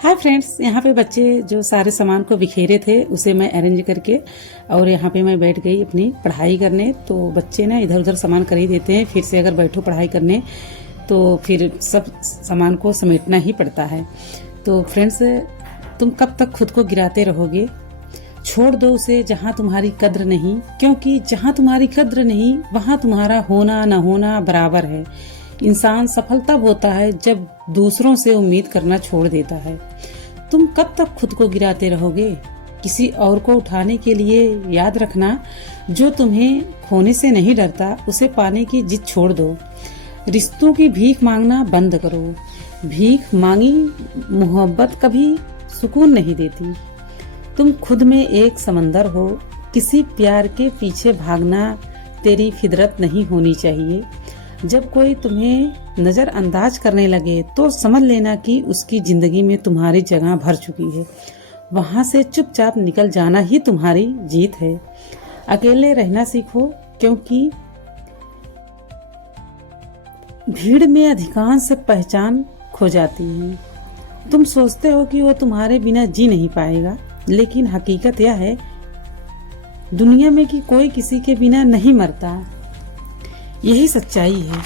Hi friends, यहाँ पे बच्चे जो सारे सामान को बिखेरे थे उसे मैं अरेंज करके और यहाँ पे मैं बैठ गई अपनी पढ़ाई करने। तो बच्चे ना इधर उधर सामान कर ही देते हैं, फिर से अगर बैठो पढ़ाई करने तो फिर सब सामान को समेटना ही पड़ता है। तो फ्रेंड्स, तुम कब तक खुद को गिराते रहोगे? छोड़ दो उसे जहाँ तुम्हारी कद्र नहीं, क्योंकि जहाँ तुम्हारी कद्र नहीं वहाँ तुम्हारा होना न होना बराबर है। इंसान सफल तब होता है जब दूसरों से उम्मीद करना छोड़ देता है। तुम कब तक खुद को गिराते रहोगे? किसी और को उठाने के लिए याद रखना, जो तुम्हें खोने से नहीं डरता उसे पाने की जिद छोड़ दो। रिश्तों की भीख मांगना बंद करो। भीख मांगी मोहब्बत कभी सुकून नहीं देती। तुम खुद में एक समंदर हो, किसी प्यार के पीछे भागना तेरी फितरत नहीं होनी चाहिए। जब कोई तुम्हें नजरअंदाज करने लगे तो समझ लेना कि उसकी जिंदगी में तुम्हारी जगह भर चुकी है। वहां से चुपचाप निकल जाना ही तुम्हारी जीत है। अकेले रहना सीखो, क्योंकि भीड़ में अधिकांश पहचान खो जाती है। तुम सोचते हो कि वो तुम्हारे बिना जी नहीं पाएगा, लेकिन हकीकत यह है दुनिया में कि कोई किसी के बिना नहीं मरता। यही सच्चाई है।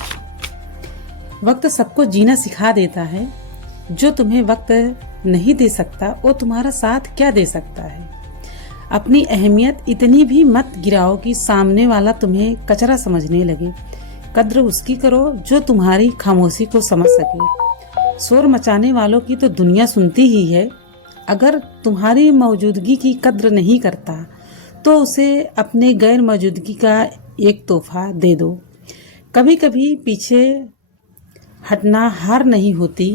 वक्त सबको जीना सिखा देता है। जो तुम्हें वक्त नहीं दे सकता वो तुम्हारा साथ क्या दे सकता है। अपनी अहमियत इतनी भी मत गिराओ कि सामने वाला तुम्हें कचरा समझने लगे। कद्र उसकी करो जो तुम्हारी खामोशी को समझ सके। शोर मचाने वालों की तो दुनिया सुनती ही है। अगर तुम्हारी मौजूदगी की कद्र नहीं करता तो उसे अपने गैर मौजूदगी का एक तोहफा दे दो। कभी कभी पीछे हटना हार नहीं होती,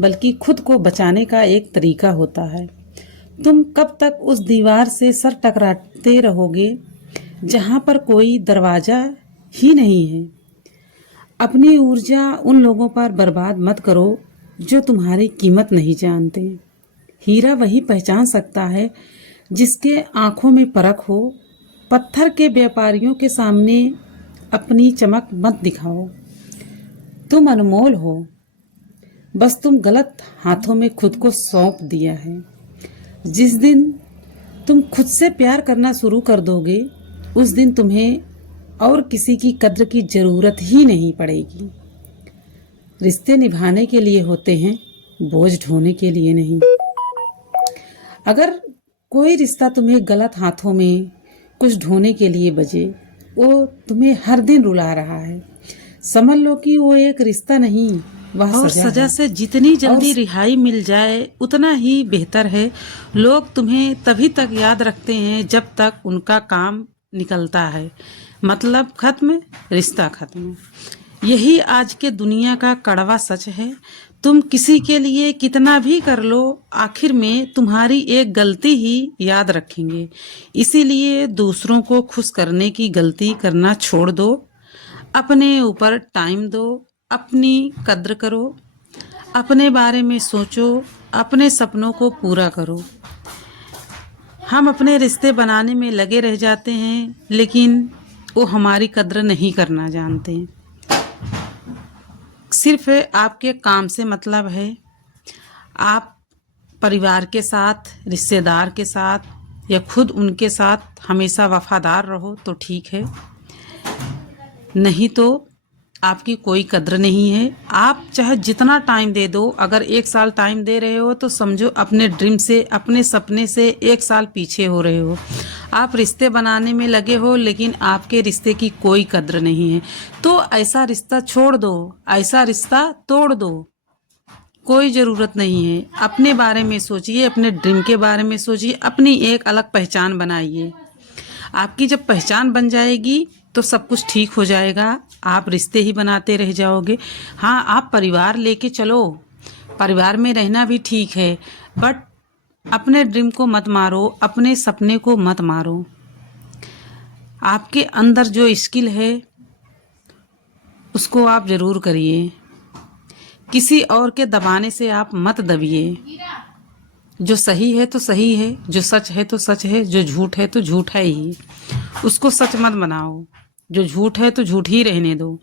बल्कि खुद को बचाने का एक तरीका होता है। तुम कब तक उस दीवार से सर टकराते रहोगे जहां पर कोई दरवाजा ही नहीं है। अपनी ऊर्जा उन लोगों पर बर्बाद मत करो जो तुम्हारी कीमत नहीं जानते। हीरा वही पहचान सकता है जिसके आंखों में परख हो। पत्थर के व्यापारियों के सामने अपनी चमक मत दिखाओ। तुम अनमोल हो, बस तुम गलत हाथों में खुद को सौंप दिया है। जिस दिन तुम खुद से प्यार करना शुरू कर दोगे उस दिन तुम्हें और किसी की कद्र की जरूरत ही नहीं पड़ेगी। रिश्ते निभाने के लिए होते हैं, बोझ ढोने के लिए नहीं। अगर कोई रिश्ता तुम्हें गलत हाथों में कुछ ढोने के लिए बजे, वो तुम्हें हर दिन रुला रहा है। समझ लो कि वो एक रिश्ता नहीं, वह सजा से जितनी जल्दी रिहाई मिल जाए उतना ही बेहतर है। लोग तुम्हें तभी तक याद रखते हैं जब तक उनका काम निकलता है। मतलब खत्म, रिश्ता खत्म। यही आज के दुनिया का कड़वा सच है। तुम किसी के लिए कितना भी कर लो, आखिर में तुम्हारी एक गलती ही याद रखेंगे। इसीलिए दूसरों को खुश करने की गलती करना छोड़ दो। अपने ऊपर टाइम दो, अपनी कद्र करो, अपने बारे में सोचो, अपने सपनों को पूरा करो। हम अपने रिश्ते बनाने में लगे रह जाते हैं, लेकिन वो हमारी कद्र नहीं करना जानते। सिर्फ आपके काम से मतलब है। आप परिवार के साथ, रिश्तेदार के साथ या खुद उनके साथ हमेशा वफादार रहो तो ठीक है, नहीं तो आपकी कोई कद्र नहीं है। आप चाहे जितना टाइम दे दो, अगर 1 साल टाइम दे रहे हो तो समझो अपने ड्रीम से, अपने सपने से 1 साल पीछे हो रहे हो। आप रिश्ते बनाने में लगे हो, लेकिन आपके रिश्ते की कोई कद्र नहीं है। तो ऐसा रिश्ता छोड़ दो, ऐसा रिश्ता तोड़ दो। कोई ज़रूरत नहीं है। अपने बारे में सोचिए, अपने ड्रीम के बारे में सोचिए, अपनी एक अलग पहचान बनाइए। आपकी जब पहचान बन जाएगी तो सब कुछ ठीक हो जाएगा। आप रिश्ते ही बनाते रह जाओगे। हाँ, आप परिवार लेके चलो, परिवार में रहना भी ठीक है, बट अपने ड्रीम को मत मारो, अपने सपने को मत मारो। आपके अंदर जो स्किल है उसको आप ज़रूर करिए। किसी और के दबाने से आप मत दबिए। जो सही है तो सही है, जो सच है तो सच है, जो झूठ है तो झूठ है ही। उसको सच मत बनाओ। जो झूठ है तो झूठ ही रहने दो।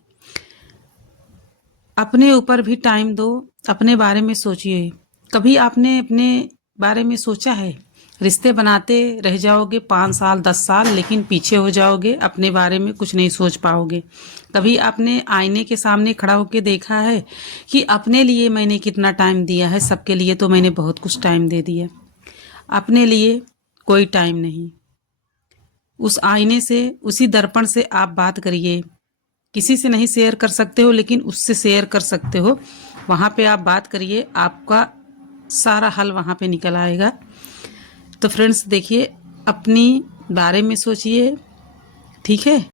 अपने ऊपर भी टाइम दो, अपने बारे में सोचिए। कभी आपने अपने बारे में सोचा है? रिश्ते बनाते रह जाओगे 5 साल 10 साल, लेकिन पीछे हो जाओगे, अपने बारे में कुछ नहीं सोच पाओगे। कभी आपने आईने के सामने खड़ा होकर देखा है कि अपने लिए मैंने कितना टाइम दिया है, सबके लिए तो मैंने बहुत कुछ टाइम दे दिया, अपने लिए कोई टाइम नहीं। उस आईने से, उसी दर्पण से आप बात करिए। किसी से नहीं शेयर कर सकते हो, लेकिन उससे शेयर कर सकते हो। वहाँ पे आप बात करिए, आपका सारा हल वहाँ पे निकल आएगा। तो फ्रेंड्स देखिए, अपनी बारे में सोचिए, ठीक है।